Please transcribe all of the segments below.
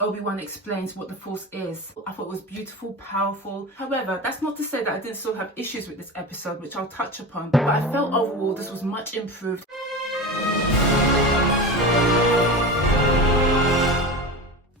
Obi-Wan explains what the Force is. I thought it was beautiful, powerful. However, that's not to say that I didn't still have issues with this episode, which I'll touch upon. But I felt overall this was much improved.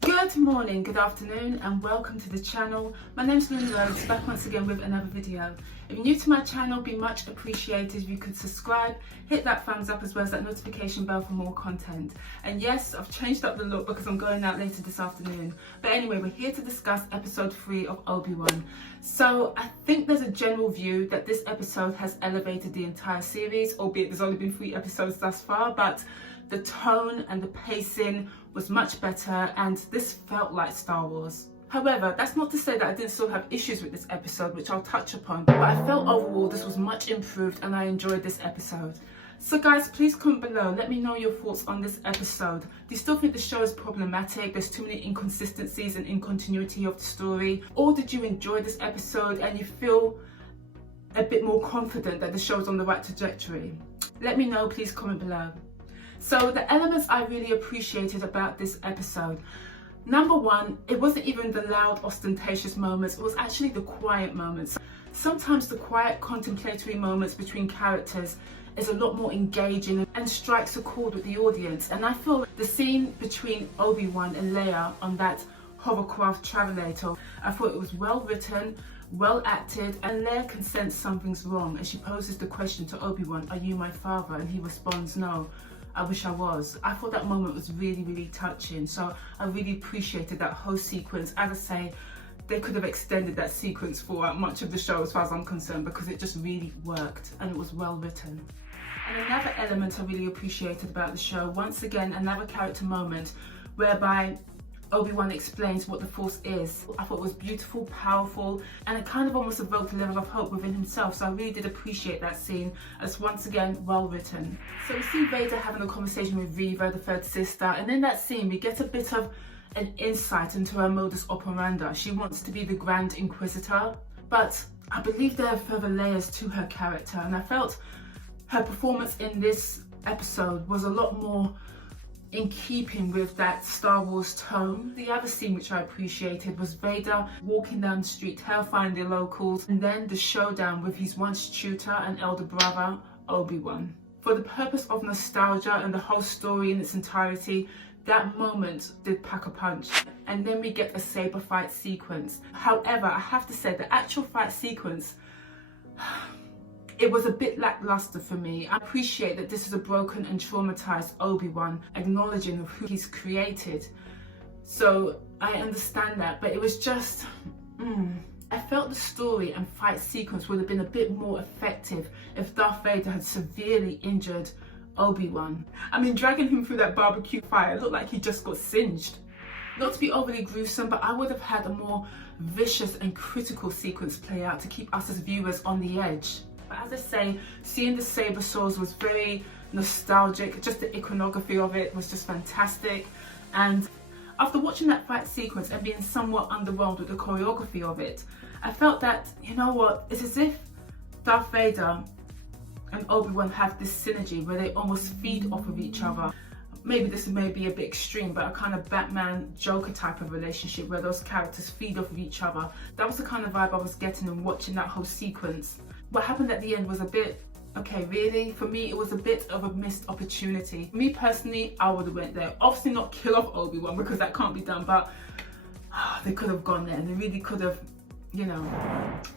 Good morning, good afternoon, and welcome to the channel. My name's Rhodes, back once again with another video. If you're new to my channel, it'd be much appreciated if you could subscribe, hit that thumbs up as well as that notification bell for more content. And yes, I've changed up the look because I'm going out later this afternoon. But anyway, we're here to discuss episode 3 of Obi-Wan. So I think there's a general view that this episode has elevated the entire series, albeit there's only been 3 episodes thus far, but the tone and the pacing was much better, and this felt like Star Wars. However, that's not to say that I didn't still have issues with this episode, which I'll touch upon, but I felt overall this was much improved and I enjoyed this episode. So guys, please comment below, let me know your thoughts on this episode. Do you still think the show is problematic, there's too many inconsistencies and incontinuity of the story? Or did you enjoy this episode and you feel a bit more confident that the show's on the right trajectory? Let me know, please comment below. So the elements I really appreciated about this episode. Number one, it wasn't even the loud, ostentatious moments, it was actually the quiet moments. Sometimes the quiet, contemplatory moments between characters is a lot more engaging and strikes a chord with the audience. And I feel the scene between Obi-Wan and Leia on that hovercraft travelator, I thought it was well written, well acted, and Leia can sense something's wrong and she poses the question to Obi-Wan, "Are you my father?" And he responds, "No, I wish I was." I thought that moment was really, really touching. So I really appreciated that whole sequence. As I say, they could have extended that sequence for much of the show as far as I'm concerned, because it just really worked and it was well written. And another element I really appreciated about the show, once again, another character moment whereby Obi-Wan explains what the Force is. I thought it was beautiful, powerful, and it kind of almost evoked a level of hope within himself. So I really did appreciate that scene, as once again, well written. So we see Vader having a conversation with Reva, the third sister, and in that scene we get a bit of an insight into her modus operandi. She wants to be the Grand Inquisitor, but I believe there are further layers to her character, and I felt her performance in this episode was a lot more in keeping with that Star Wars tone. The other scene which I appreciated was Vader walking down the street, terrifying the locals, and then the showdown with his once tutor and elder brother, Obi-Wan. For the purpose of nostalgia and the whole story in its entirety, that moment did pack a punch. And then we get a saber fight sequence. However, I have to say the actual fight sequence, it was a bit lackluster for me. I appreciate that this is a broken and traumatized Obi-Wan, acknowledging who he's created. So I understand that, but it was just, I felt the story and fight sequence would have been a bit more effective if Darth Vader had severely injured Obi-Wan. I mean, dragging him through that barbecue fire, it looked like he just got singed. Not to be overly gruesome, but I would have had a more vicious and critical sequence play out to keep us as viewers on the edge. But as I say, seeing the saber swords was very nostalgic. Just the iconography of it was just fantastic. And after watching that fight sequence and being somewhat underwhelmed with the choreography of it, I felt that, you know what, it's as if Darth Vader and Obi-Wan have this synergy where they almost feed off of each other. Maybe this may be a bit extreme, but a kind of Batman-Joker type of relationship where those characters feed off of each other. That was the kind of vibe I was getting and watching that whole sequence. What happened at the end was a bit, okay, really? For me, it was a bit of a missed opportunity. Me personally, I would have went there. Obviously not kill off Obi-Wan because that can't be done, but they could have gone there and they really could have, you know.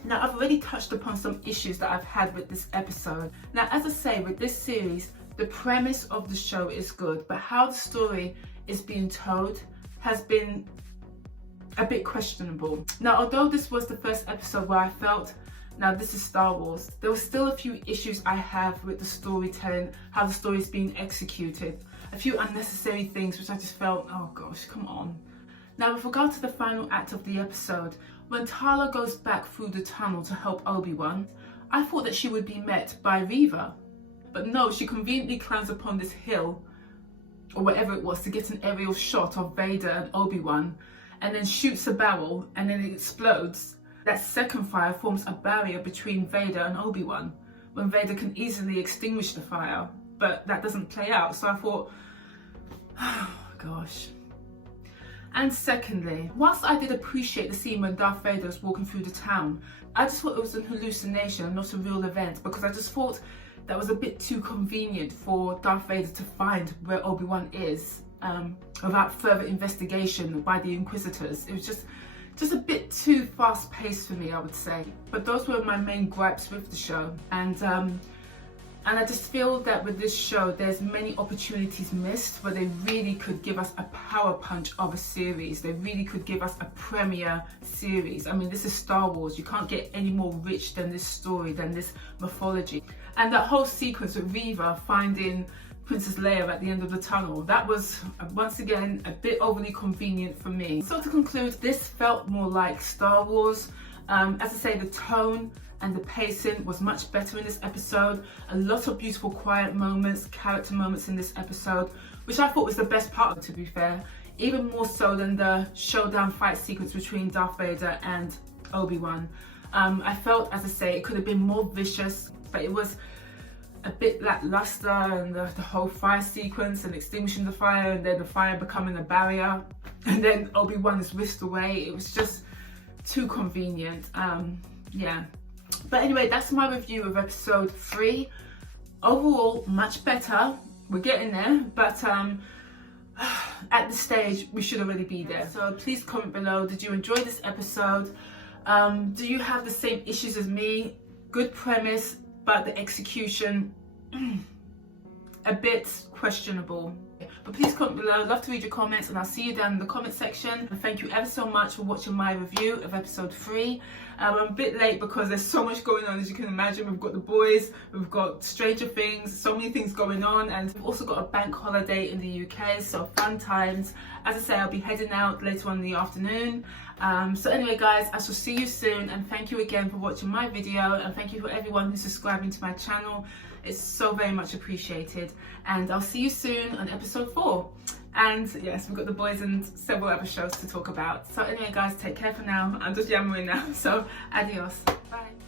Now, I've already touched upon some issues that I've had with this episode. Now, as I say, with this series, the premise of the show is good, but how the story is being told has been a bit questionable. Now, although this was the first episode where I felt, now this is Star Wars, there were still a few issues I have with the storytelling, how the story is being executed. A few unnecessary things which I just felt, oh gosh, come on. Now, with regard to the final act of the episode, when Tala goes back through the tunnel to help Obi-Wan, I thought that she would be met by Reva. But no, she conveniently climbs upon this hill, or whatever it was, to get an aerial shot of Vader and Obi-Wan, and then shoots a barrel, and then it explodes. That second fire forms a barrier between Vader and Obi-Wan, when Vader can easily extinguish the fire, but that doesn't play out. So I thought, oh gosh. And secondly, whilst I did appreciate the scene when Darth Vader was walking through the town, I just thought it was an hallucination and not a real event, because I just thought that was a bit too convenient for Darth Vader to find where Obi-Wan is without further investigation by the Inquisitors. It was just a bit too fast-paced for me, I would say. But those were my main gripes with the show. And I just feel that with this show, there's many opportunities missed where they really could give us a power punch of a series. They really could give us a premiere series. I mean, this is Star Wars. You can't get any more rich than this story, than this mythology. And that whole sequence with Reva finding Princess Leia at the end of the tunnel, that was, once again, a bit overly convenient for me. So to conclude, this felt more like Star Wars. As I say, the tone and the pacing was much better in this episode. A lot of beautiful quiet moments, character moments in this episode, which I thought was the best part, to be fair. Even more so than the showdown fight sequence between Darth Vader and Obi-Wan. I felt, as I say, it could have been more vicious, but it was a bit lackluster, and the whole fire sequence and extinguishing the fire and then the fire becoming a barrier and then Obi-Wan is whisked away. It was just too convenient. Yeah. But anyway, that's my review of episode 3. Overall, much better. We're getting there, but at this stage, we should already be there. So please comment below. Did you enjoy this episode? Do you have the same issues as me? Good premise, but the execution a bit questionable. But please comment below. I'd love to read your comments, and I'll see you down in the comment section. And thank you ever so much for watching my review of episode 3. I'm a bit late because there's so much going on, as you can imagine. We've got the boys, we've got Stranger Things, so many things going on, and we've also got a bank holiday in the UK, so fun times. As I say, I'll be heading out later on in the afternoon. So anyway guys, I shall see you soon, and thank you again for watching my video, and thank you for everyone who's subscribing to my channel. It's so very much appreciated, and I'll see you soon on episode 4. And yes, we've got the boys and several other shows to talk about. So anyway guys, take care for now. I'm just yammering now, so adios. Bye.